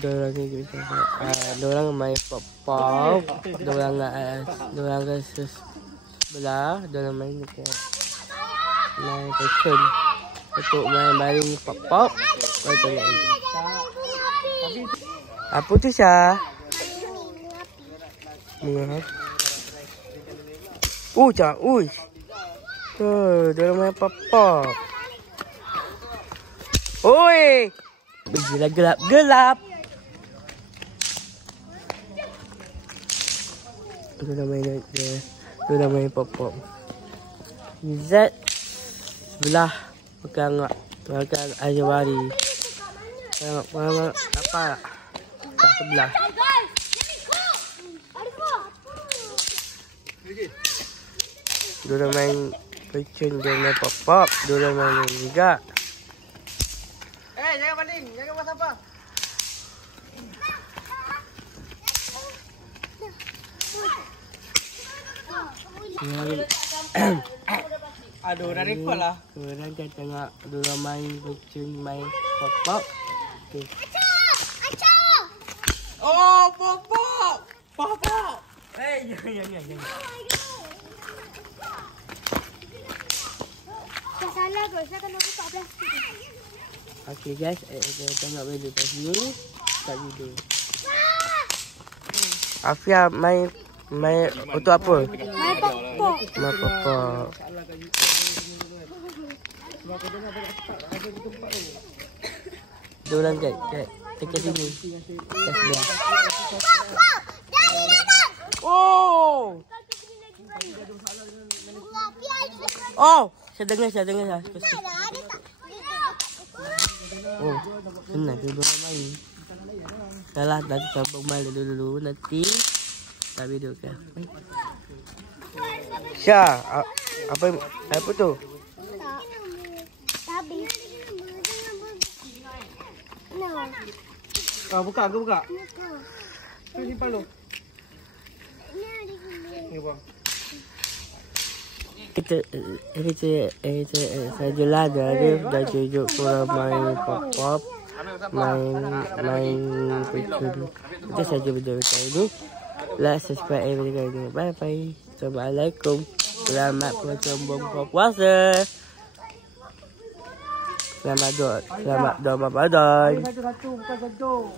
Dorang main pop-pop. Dorang ke sebelah. Dorang main passion. Untuk main baring pop-pop. Apa tu Syah? Cak, dorang main pop-pop. Oi! Begila gelap-gelap. Dorang main pop-pop. Z sebelah makan air wari. Apa? Tak sebelah. Dorang main pecun, dorang main pop-pop, dorang main juga. Jangan banding, jangan buat apa. Aduh, dah rekod lah. Dorang kan tengok dorang main pecun, main pop-pop. Okay. Oh, pop-pop. Pop-pop. Jangan. Tak salah kot, saya kena buka plastik. Okay guys, kita tengok video kat sini. Start video. Afia main untuk apa? Main pop-pop. Main pop-pop. Dorang kat sini. Kat sebelah. Saya dengar. Senang tu dorang main. Salah tadi sambung balik dulu. Nanti tak video kan. Syah, apa tu? Habis. Kau buka, aku buka. Ni simpan dulu. Ni buang. Kita sajalah dari dah tunjuk korang main pop-pop, main pecun. Itu saja video kali ini. Like, subscribe video kali ini. Bye bye. Assalamualaikum. Selamat berpuasa. Selamat doa Ramadan. Satu, bukan satu.